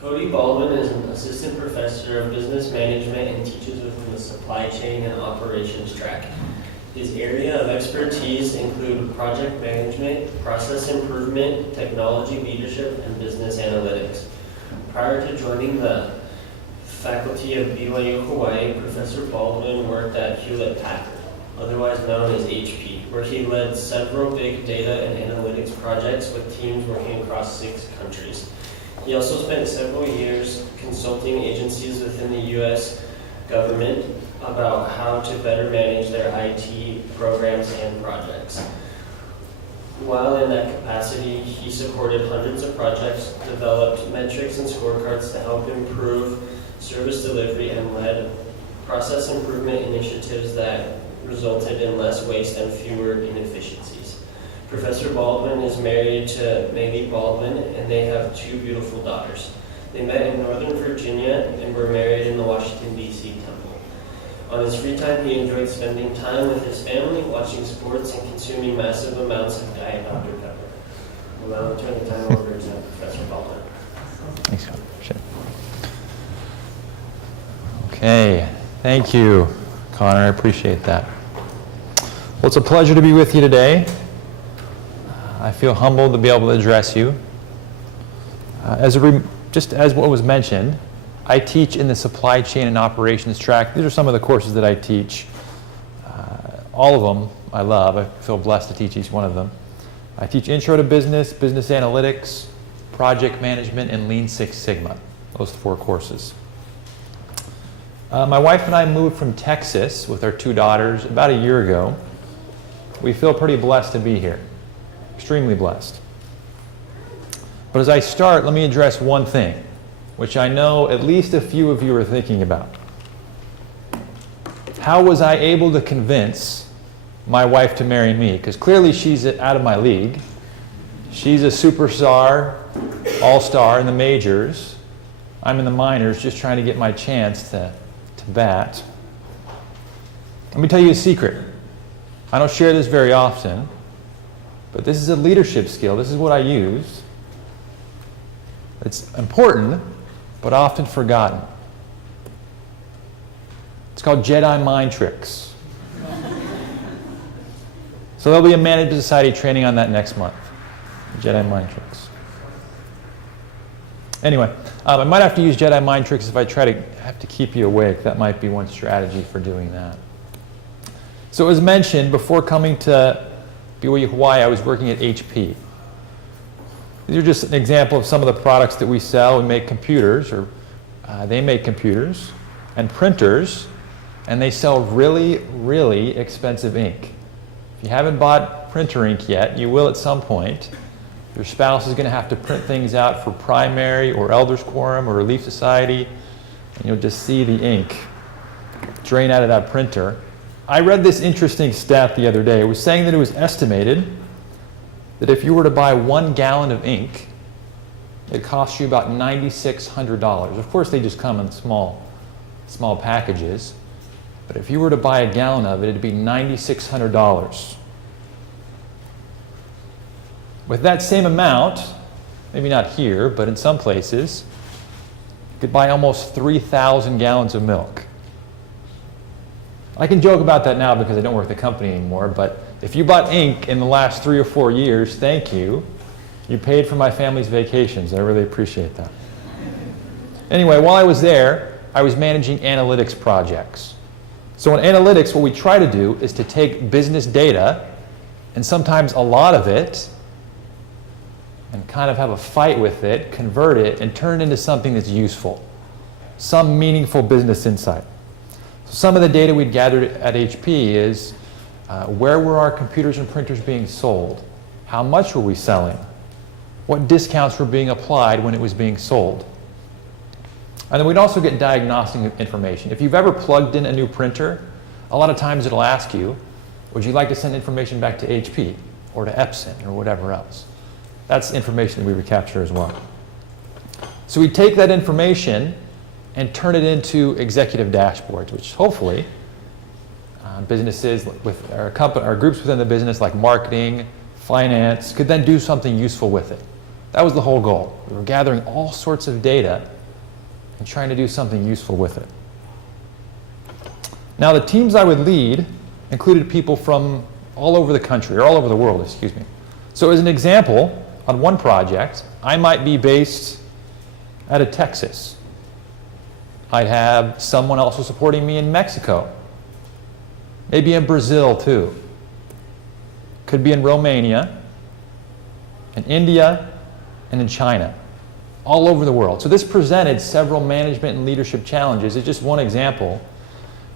Cody Baldwin is an assistant professor of business management and teaches within the supply chain and operations track. His area of expertise include project management, process improvement, technology leadership, and business analytics. Prior to joining the faculty of BYU Hawaii, Professor Baldwin worked at Hewlett-Packard, otherwise known as HP, where he led several big data and analytics projects with teams working across 6 countries. He also spent several years consulting agencies within the U.S. government about how to better manage their IT programs and projects. While in that capacity, he supported hundreds of projects, developed metrics and scorecards to help improve service delivery, and led process improvement initiatives that resulted in less waste and fewer inefficiencies. Professor Baldwin is married to Maggie Baldwin, and they have 2 beautiful daughters. They met in Northern Virginia and were married in the Washington, D.C. temple. On his free time, he enjoyed spending time with his family, watching sports, and consuming massive amounts of Diet Dr. Pepper. Well, I'll turn the time over to Professor Baldwin. Thanks, Cody. Okay, thank you, Connor. I appreciate that. Well, it's a pleasure to be with you today. I feel humbled to be able to address you. Just as what was mentioned, I teach in the supply chain and operations track. These are some of the courses that I teach. All of them I love. I feel blessed to teach each one of them. I teach Intro to Business, Business Analytics, Project Management, and Lean Six Sigma. Those 4 courses. My wife and I moved from Texas with our 2 daughters about a year ago. We feel pretty blessed to be here, extremely blessed. But as I start, let me address one thing, which I know at least a few of you are thinking about. How was I able to convince my wife to marry me? Because clearly she's out of my league. She's a superstar, all-star in the majors. I'm in the minors just trying to get my chance to bat. Let me tell you a secret. I don't share this very often, but this is a leadership skill. This is what I use. It's important, but often forgotten. It's called Jedi mind tricks. So there'll be a Management Society training on that next month. Jedi mind tricks. Anyway, I might have to use Jedi mind tricks if I have to keep you awake. That might be one strategy for doing that. So as mentioned, before coming to BYU Hawaii, I was working at HP. These are just an example of some of the products that we sell. We make computers, or they make computers and printers, and they sell really, really expensive ink. If you haven't bought printer ink yet, you will at some point. Your spouse is going to have to print things out for primary or elders quorum or Relief Society, and you'll just see the ink drain out of that printer. I read this interesting stat the other day. It was saying that it was estimated that if you were to buy 1 gallon of ink, it costs you about $9,600. Of course, they just come in small packages, but if you were to buy a gallon of it, it'd be $9,600. With that same amount, maybe not here, but in some places, you could buy almost 3,000 gallons of milk. I can joke about that now because I don't work at the company anymore, but if you bought ink in the last 3 or 4 years, thank you. You paid for my family's vacations. I really appreciate that. Anyway, while I was there, I was managing analytics projects. So in analytics, what we try to do is to take business data, and sometimes a lot of it, and kind of have a fight with it, convert it, and turn it into something that's useful, some meaningful business insight. So some of the data we'd gathered at HP is where were our computers and printers being sold? How much were we selling? What discounts were being applied when it was being sold? And then we'd also get diagnostic information. If you've ever plugged in a new printer, a lot of times it'll ask you, would you like to send information back to HP or to Epson or whatever else? That's information that we would capture as well. So we take that information and turn it into executive dashboards, which hopefully businesses with our groups within the business like marketing, finance, could then do something useful with it. That was the whole goal. We were gathering all sorts of data and trying to do something useful with it. Now, the teams I would lead included people from all over the country, or all over the world, excuse me. So as an example, on one project, I might be based out of Texas. I'd have someone also supporting me in Mexico, maybe in Brazil too. Could be in Romania, in India, and in China, all over the world. So this presented several management and leadership challenges. It's just one example.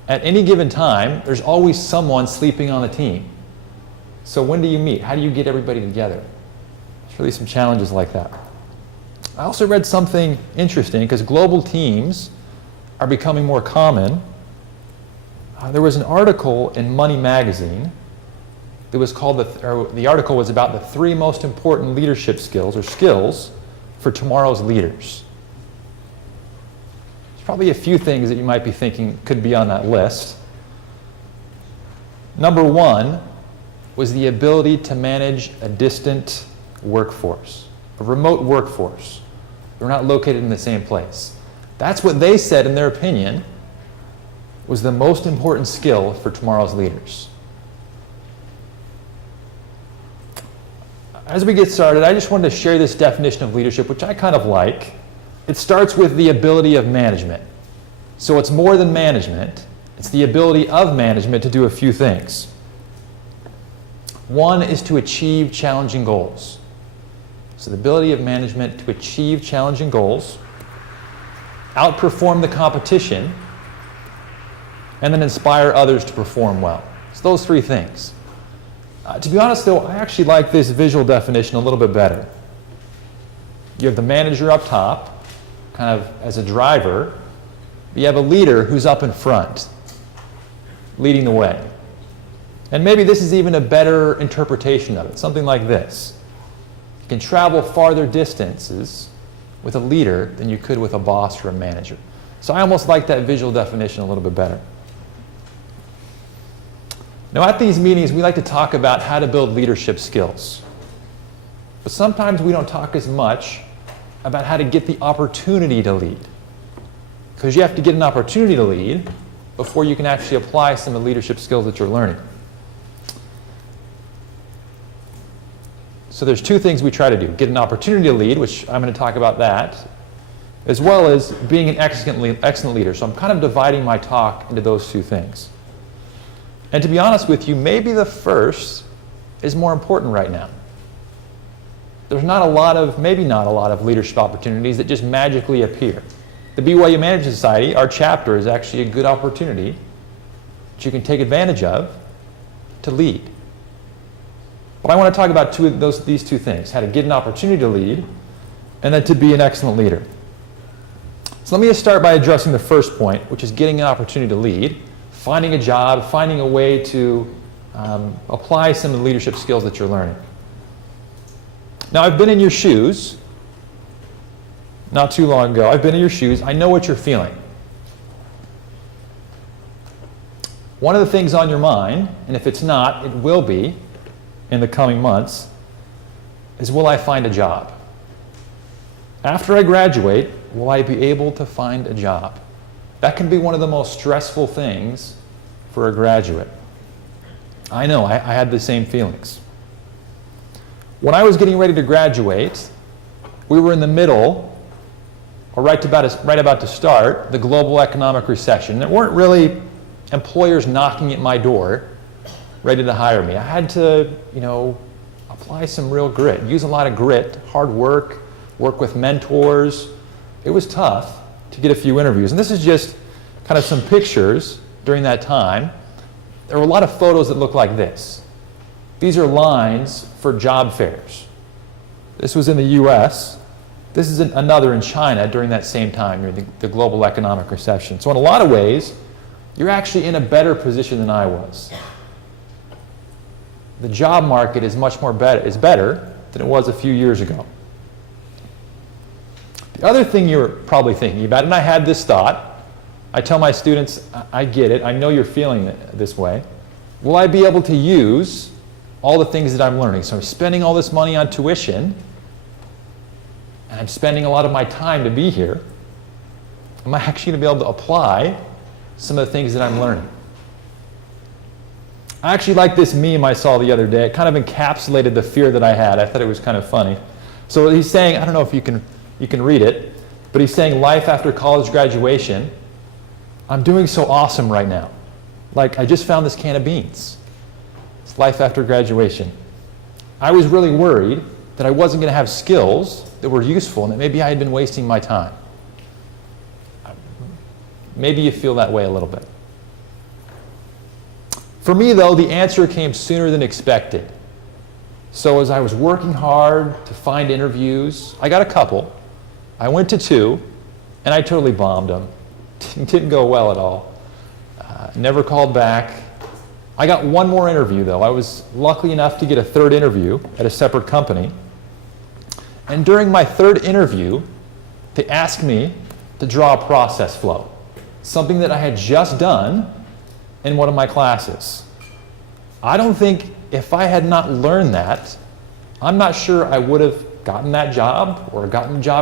At any given time, there's always someone sleeping on the team. So when do you meet? How do you get everybody together? There's really some challenges like that. I also read something interesting, because global teams are becoming more common. There was an article in Money Magazine that was called, the article was about the 3 most important leadership skills, or skills, for tomorrow's leaders. There's probably a few things that you might be thinking could be on that list. Number 1 was the ability to manage a distant workforce, a remote workforce. They're not located in the same place. That's what they said, in their opinion, was the most important skill for tomorrow's leaders. As we get started, I just wanted to share this definition of leadership, which I kind of like. It starts with the ability of management. So it's more than management. It's the ability of management to do a few things. 1 is to achieve challenging goals. So the ability of management to achieve challenging goals, outperform the competition, and then inspire others to perform well. So those 3 things. To be honest, though, I actually like this visual definition a little bit better. You have the manager up top, kind of as a driver. You have a leader who's up in front, leading the way. And maybe this is even a better interpretation of it, something like this. You can travel farther distances with a leader than you could with a boss or a manager. So I almost like that visual definition a little bit better. Now, at these meetings, we like to talk about how to build leadership skills. But sometimes we don't talk as much about how to get the opportunity to lead. Because you have to get an opportunity to lead before you can actually apply some of the leadership skills that you're learning. So there's 2 things we try to do. Get an opportunity to lead, which I'm going to talk about that, as well as being an excellent leader. So I'm kind of dividing my talk into those 2 things. And to be honest with you, maybe the first is more important right now. There's maybe not a lot of leadership opportunities that just magically appear. The BYU Management Society, our chapter, is actually a good opportunity that you can take advantage of to lead. But I want to talk about these 2 things, how to get an opportunity to lead and then to be an excellent leader. So let me just start by addressing the first point, which is getting an opportunity to lead. Finding a job, finding a way to apply some of the leadership skills that you're learning. Now, I've been in your shoes not too long ago. I've been in your shoes. I know what you're feeling. One of the things on your mind, and if it's not, it will be in the coming months, is will I find a job? After I graduate, will I be able to find a job? That can be one of the most stressful things for a graduate. I know, I had the same feelings. When I was getting ready to graduate, we were in the middle, or right about to start, the global economic recession. There weren't really employers knocking at my door ready to hire me. I had to, apply some real grit, use a lot of grit, hard work with mentors. It was tough to get a few interviews. And this is just kind of some pictures during that time. There were a lot of photos that look like this. These are lines for job fairs. This was in the US. This is another in China during that same time, during the global economic recession. So in a lot of ways, you're actually in a better position than I was. The job market is better than it was a few years ago. The other thing you're probably thinking about, and I had this thought, I tell my students, I get it, I know you're feeling it this way. Will I be able to use all the things that I'm learning? So I'm spending all this money on tuition. and I'm spending a lot of my time to be here, am I actually going to be able to apply some of the things that I'm learning? I actually like this meme I saw the other day. It kind of encapsulated the fear that I had. I thought it was kind of funny. So he's saying, I don't know if you can read it, but he's saying life after college graduation, I'm doing so awesome right now. Like, I just found this can of beans. It's life after graduation. I was really worried that I wasn't going to have skills that were useful and that maybe I had been wasting my time. Maybe you feel that way a little bit. For me, though, the answer came sooner than expected. So as I was working hard to find interviews, I got a couple. I went to 2, and I totally bombed them. Didn't go well at all. Never called back. I got one more interview, though. I was lucky enough to get a 3rd interview at a separate company. And during my 3rd interview, they asked me to draw a process flow, something that I had just done in one of my classes. I don't think if I had not learned that, I'm not sure I would have gotten that job or gotten a job